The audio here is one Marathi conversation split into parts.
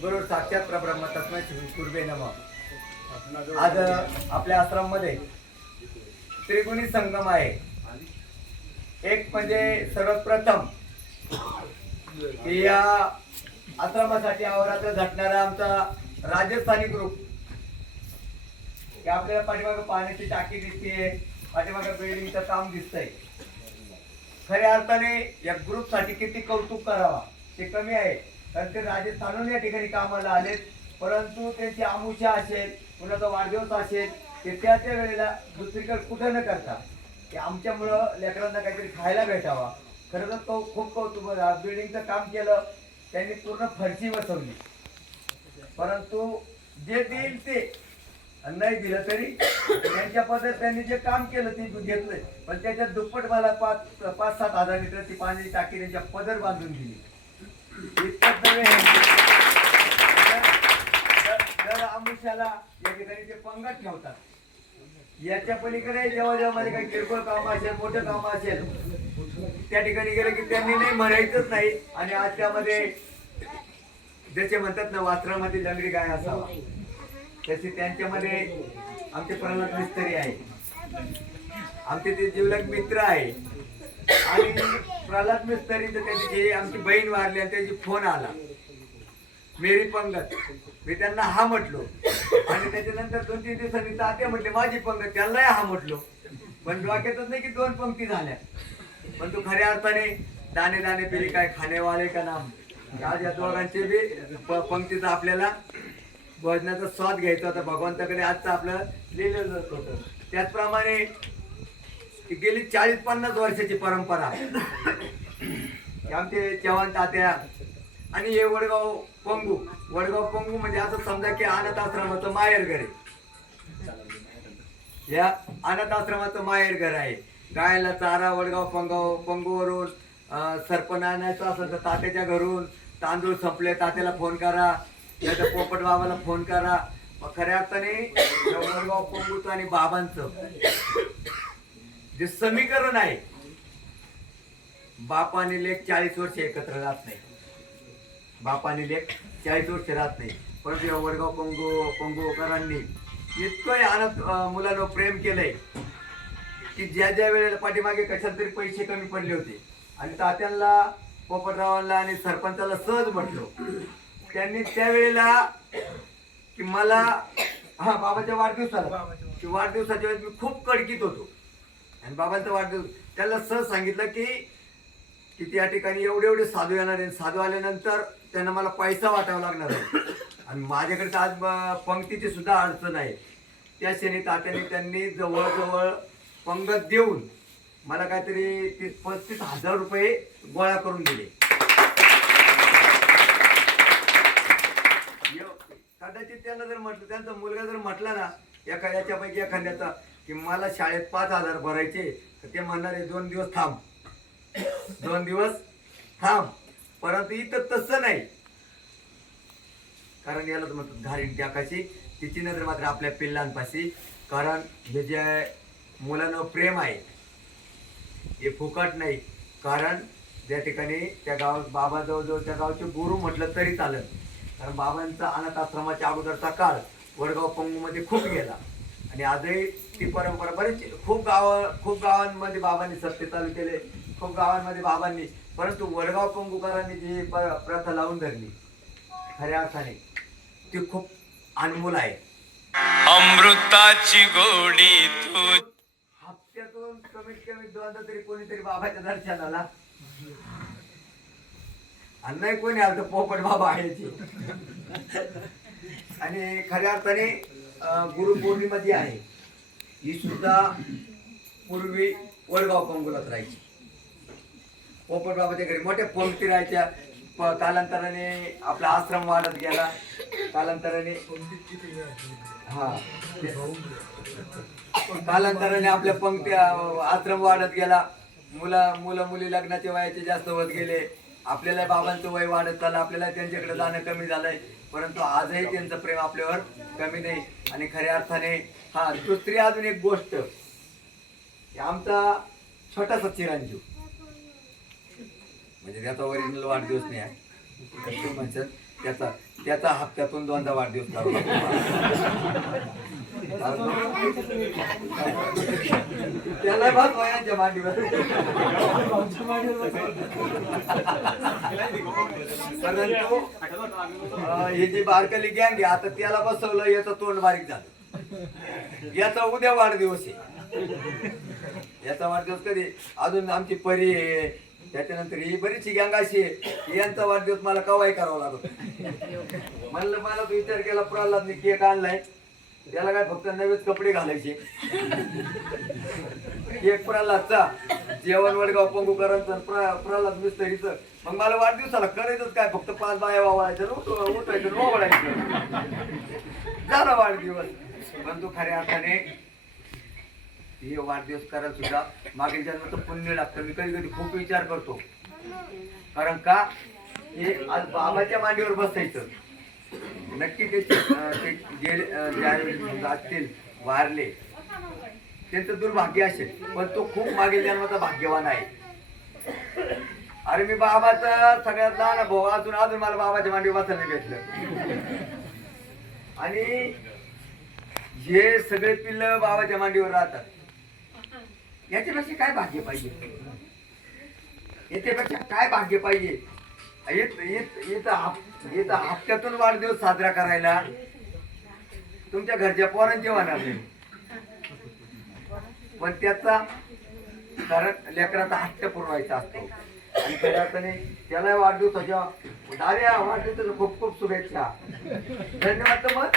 गुरु साक्षात प्रब्रह्म तस्मै श्री पूर्वे नम. आज आपल्या आश्रममध्ये त्रिगुणी संगम आहे. एक म्हणजे सर्वप्रथम या आश्रमासाठी अहोरात्र झटणारा आमचा राजस्थानी ग्रुप की आपल्याला पाठीमागं पाण्याची टाकी दिसते पाठीमागं बिल्डिंगचं काम दिसतंय. खऱ्या अर्थाने या ग्रुपसाठी किती कौतुक करावा ते कमी आहे. कारण ते राजस्थानहून या ठिकाणी कामाला आलेत. परंतु त्यांची आमुषा असेल कुणाचा वाढदिवस असेल ते त्या त्या वेळेला दुसरीकडे कुठं न करता की आमच्यामुळं लेकरांना काहीतरी खायला भेटावा. खरं तर तो खूप कौतुक बिल्डिंगचं काम केलं त्यांनी पूर्ण फरशी बसवली. परंतु जे देईल ते नाही दिलं तरी त्यांच्या पद्धत त्यांनी जे काम केलं ते घेतलंय. पण त्याच्यात दुप्पट मला पाच पाच सात हजार लिटर ती पाण्याची टाकी त्यांच्या पदर बांधून दिली. दर- आमुष्याला या ठिकाणी ते पंगत ठेवतात याच्या पलीकडे जेव्हा जेव्हा माझे काही किरकोळ काम असेल मोठं काम असेल त्या ठिकाणी गेलं की त्यांनी नाही म्हणायचंच नाही आणि आज त्यामध्ये जसे म्हणतात ना वास्त्रामध्ये लंगडी गाय असावा. तसे त्यांच्यामध्ये आमचे प्रल्हाद मिस्त्री आहे. आमचे ते जिवलग मित्र आहे. आणि प्रल्हाद मिस्त्री तर त्याची जी आमची बहीण वारली आणि त्याची फोन आला. मेरी पंगत. मी त्यांना हा म्हटलो. आणि त्याच्यानंतर दोन तीन दिवसांनी तात्या म्हटले माझी पंगत त्यांनाही हा म्हटलो. पण डोक्यातच नाही की दोन पंक्ती झाल्या. पण तू खऱ्या अर्थाने दाणे दाणे पेली काय खाणेवाले का नाम? आज या दोघांचे बी प- पंक्तीचा आपल्याला भोजनाचा स्वाद घ्यायचा होता. भगवंताकडे आजचं आपलं लिहिलेलं होतं. त्याचप्रमाणे ही गेली चाळीस पन्नास वर्षाची परंपरा. आहे. आमचे चव्हाण तात्या आणि हे वडगाव पंगू. वडगाव पंगू म्हणजे असं समजा की अनाथ आश्रमाचं माहेर घर आहे. या अनाथ आश्रमाचं माहेर घर आहे. गायला चारा वडगाव पंगाव पंगूवरून सरपण आणायचं असेल तर तात्याच्या घरून तांदूळ संपले तात्याला फोन करा. या पोपट बाबाला फोन करा. मग खऱ्या अर्थाने वडगाव पंगूचं आणि बाबांचं जे समीकरण आहे बाप आणि लेख चाळीस वर्ष एकत्र राहत नाही. बाप आणि लेख चाळीस वर्ष राहत नाही. परंतु या वडगाव पंगो पंगोकरांनी इतकं आनंद अनाथ मुलांवर प्रेम केलंय की ज्या ज्या वेळेला पाठीमागे कशात तरी पैसे कमी पडले होते. आणि तात्यांना पोपटरावांना आणि सरपंचाला सहज म्हटलो. त्यांनी त्यावेळेला की मला हा बाबाच्या वाढदिवसाला की वाढदिवसाच्या वेळेस मी खूप कडकीत होतो. आणि बाबांचं वाटलं त्याला सहज सांगितलं की की त्या ठिकाणी एवढे एवढे साधू येणार आहे साधू आल्यानंतर त्यांना मला पैसा वाटावा लागणार आहे. आणि माझ्याकडे तर आज पंक्तीची सुद्धा अडचण आहे. त्या क्षणी तात्याने त्यांनी जवळजवळ पंगत देऊन मला काहीतरी तीस पस्तीस हजार रुपये गोळा करून दिले. कदाचित त्यांना जर म्हटलं त्यांचा मुलगा जर म्हटला ना एखाद्याच्यापैकी एखाद्याचा की मला शाळेत पाच हजार भरायचे तर ते म्हणणारे दोन दिवस थांब. दोन दिवस थांब. परंतु इथं तसं नाही. कारण यालाच म्हणतात धारीण टाकायची तिची नजर मात्र आपल्या पिल्लांपाशी. कारण हे जे मुलांवर प्रेम आहे हे फुकट नाही. कारण त्या ठिकाणी त्या गाव बाबा जवळजवळ त्या गावचे गुरु म्हटलं तरी चालत कारण बाबांचा अनाथ आश्रमाच्या अगोदरचा काळ वडगाव पंगूमध्ये खूप गेला. आणि आजही ती परंपरा बरेच खूप गाव खूप गावांमध्ये बाबांनी सत्य चालू केले खूप गावांमध्ये बाबांनी परंतु वडगाव पंगूकरांनी जी प्रथा लावून धरली खऱ्या अर्थाने ती खूप अनमोल आहे अमृताची गोडी तू हप्त्यातून कमीत कमी दोनदा तरी कोणीतरी बाबाच्या दर्शनाला आणि नाही कोणी आलं तर पोपट बाबा आहे. आणि खऱ्या अर्थाने गुरुपौर्णिमा जी आहे. ही सुद्धा पूर्वी वडगाव पंगुलात राहायची. पोपट बाबाच्या घरी मोठ्या पंक्ती राहायच्या. प- कालांतराने आपला आश्रम वाढत गेला. कालांतराने हा. कालांतराने आपल्या पंक्ती आश्रम वाढत गेला. मुला मुलं मुली लग्नाच्या वयाचे जास्त होत गेले. आपल्याला बाबांचं वय वाढत चाललं आपल्याला त्यांच्याकडे जाणं कमी झालंय. परंतु आजही त्यांचं प्रेम आपल्यावर कमी नाही. आणि खऱ्या अर्थाने हा दुसरी अजून एक गोष्ट. आमचा छोटासा चिरंजीव. म्हणजे त्याचा ओरिजिनल वाढदिवस नाही आहे. म्हणतात त्याचा त्याचा हप्त्यातून दोनदा वाढदिवस करावा त्याला बस वयांच्या मांडीवर परंतु हे जी बारकली गँग आहे आता त्याला बसवलं याचं तोंड बारीक झालं. याचा उद्या वाढदिवस आहे. याचा वाढदिवस कधी? अजून आमची परी आहे त्याच्यानंतर ही बरीचशी गँग अशी आहे यांचा वाढदिवस मला कवाय करावा लागतो म्हणलं मला तो विचार केला प्रल्हादने केक आणलाय. त्याला काय फक्त नवेच कपडे घालायचे. केक प्रल्हादचा जेवण वडगाव पंगूकरांचं प्र- प्रल्हाद मिस्त्रीचं. मग मला वाढदिवसाला करायचंच काय? फक्त पाच बाया वावायचं आणि उठायचं आणि झाला वाढदिवस. पण तू खऱ्या अर्थाने हे वाढदिवस करायला सुद्धा मागील जन्माचं पुण्य लागतं. मी कधी कधी खूप विचार करतो. कारण का? हे आज बाबाच्या मांडीवर बसायचं. नक्की ते गेले ज्यावेळी असतील वारले त्यांचं दुर्भाग्य असेल. पण तो खूप मागील जन्माचा भाग्यवान आहे. अरे मी बाबाचा सगळ्यात लहान भाऊ. अजून अजून मला बाबाच्या मांडीवर बसायला भेटलं. आणि हे सगळे पिल्ल बाबाच्या मांडीवर राहतात याच्यापेक्षा काय भाग्य पाहिजे? याच्यापेक्षा काय भाग्य पाहिजे? येत- हप्त्यातून वाढदिवस साजरा करायला तुमच्या घरच्या पोरांचे होणार नाही. पण त्याचा कारण लेकराचा हट्ट पुरवायचा असतो. आणि खऱ्या अर्थाने त्याला वाढदिवसाच्या डाव्या वाढदिवसाच्या खूप खूप शुभेच्छा. धन्यवाद तर मग.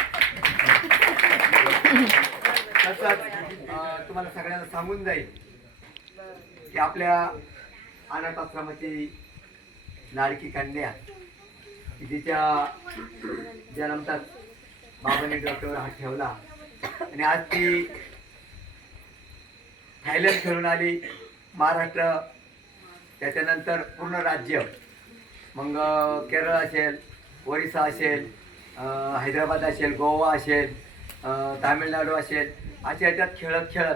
तसंच तुम्हाला सगळ्यांना सांगून जाईल की आपल्या अनाथ आश्रमाची लाडकी कन्या तिच्या जन्मतात बाबांनी डॉक्टरवर हात ठेवला आणि आज ती थायलंड खेळून आली महाराष्ट्र त्याच्यानंतर पूर्ण राज्य मग केरळ असेल ओरिसा असेल हैदराबाद असेल गोवा असेल तामिळनाडू असेल अशा याच्यात खेळत खेळत.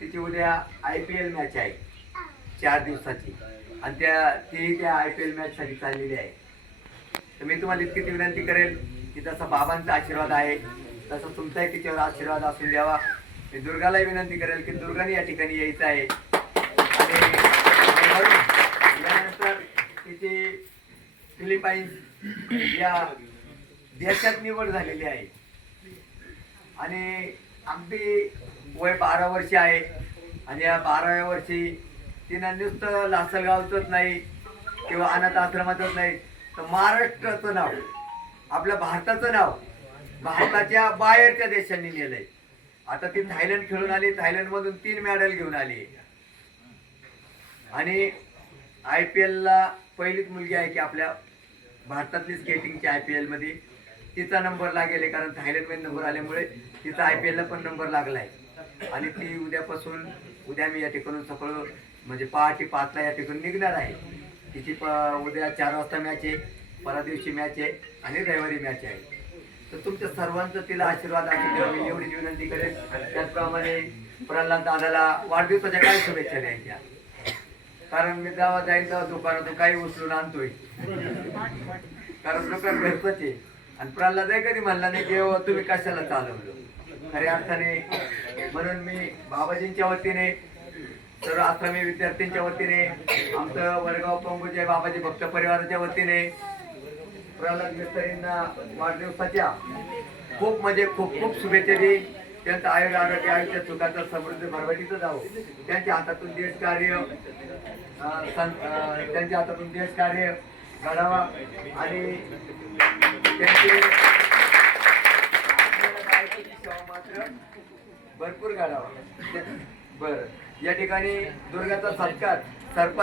तिची उद्या आय पी एल मॅच आहे. चार दिवसाची. आणि त्या ती त्या आय पी एल मॅचसाठी चाललेली आहे. तर मी तुम्हाला इतकी ती विनंती करेल की जसा बाबांचा आशीर्वाद आहे तसं तुमचाही तिच्यावर आशीर्वाद असून द्यावा. मी दुर्गालाही विनंती करेल की दुर्गाने या ठिकाणी यायचं आहे. आणि यानंतर तिची फिलिपाईन्स या देशात निवड झालेली आहे. आणि अगदी वय बारा वर्षी आहे. आणि या बाराव्या वर्षी तिनं नुसतं लासलगावचंच नाही किंवा अनाथ आश्रमाचंच नाही तर महाराष्ट्राचं नाव आपल्या भारताचं नाव भारताच्या बाहेरच्या देशांनी नेलंय. आता ती थायलंड खेळून आली थायलंडमधून तीन मेडल घेऊन आली. आणि आय पी एलला पहिलीच मुलगी आहे की आपल्या भारतातली स्केटिंगच्या आय पी एलमध्ये. तिचा नंबर लागेल कारण थायलंडमध्ये नंबर आल्यामुळे तिचा आय पी एलला पण नंबर लागलाय. आणि ती उद्यापासून उद्या मी या ठिकाणून सकाळ म्हणजे पहाटे पाचला या ठिकाणी निघणार आहे. तिची प उद्या चार वाजता मॅच आहे परा दिवशी मॅच आहे आणि रविवारी मॅच आहे. तर तुमच्या सर्वांचा तिला आशीर्वाद आहे. मी एवढी विनंती करेन. त्याचप्रमाणे प्रल्हाद दादाला वाढदिवसाच्या काय शुभेच्छा द्यायच्या? कारण मी जेव्हा जाईल तेव्हा दुकानातून काही उचलून आणतोय. कारण दुकान घरचंच आहे. आणि प्रल्हाद कधी म्हणला नाही की तुम्ही कशाला चालवलं? खऱ्या अर्थाने म्हणून मी बाबाजींच्या वतीने सर्व आश्रमी विद्यार्थ्यांच्या वतीने आमचं वडगाव पंगूचे बाबाजी भक्त परिवाराच्या वतीने प्रल्हाद मिस्त्रींना वाढदिवसाच्या खूप म्हणजे खूप खूप शुभेच्छा देईन. त्यांचं आयुर् आरोग्य आयुष्य सुखाचं समृद्धी भरभटीचं जावं. त्यांच्या हातातून देश कार्य सं- त्यांच्या हातातून देश कार्य घडावा आणि त्यांचे मात्र भरपूर घडावा बर. या ठिकाणी दुर्गाचा सत्कार सरपंच